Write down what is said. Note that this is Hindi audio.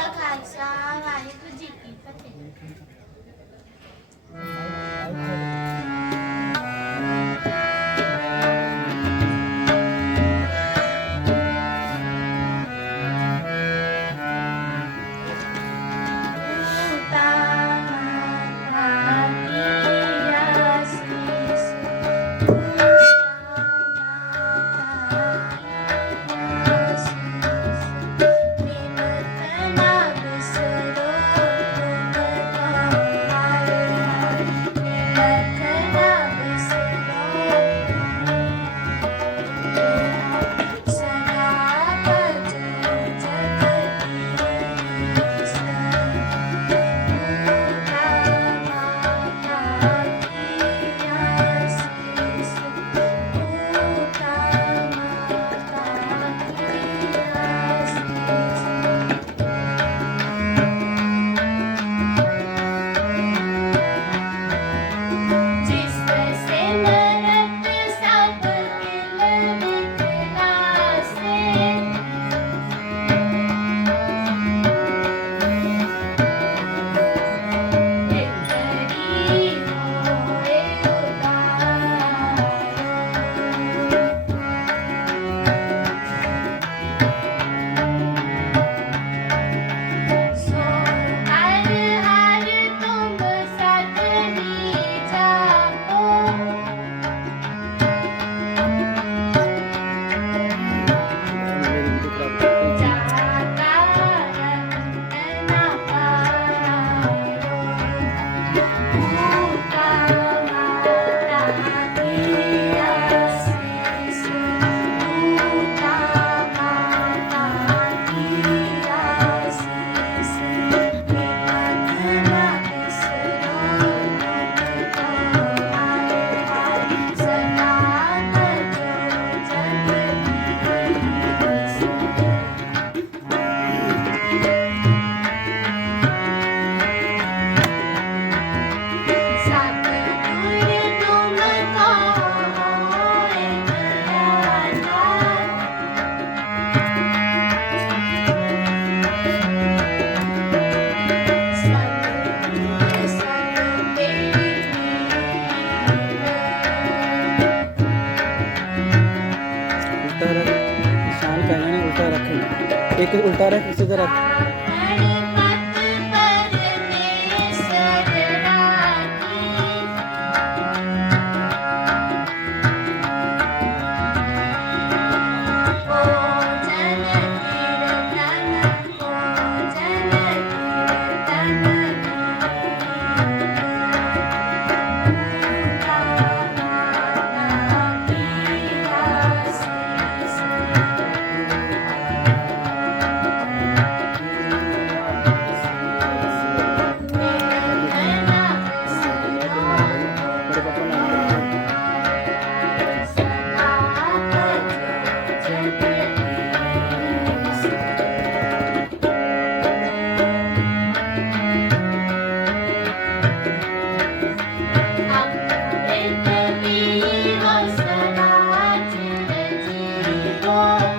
da tá, casa. एक उल्टा रख इसी तरह। Bye.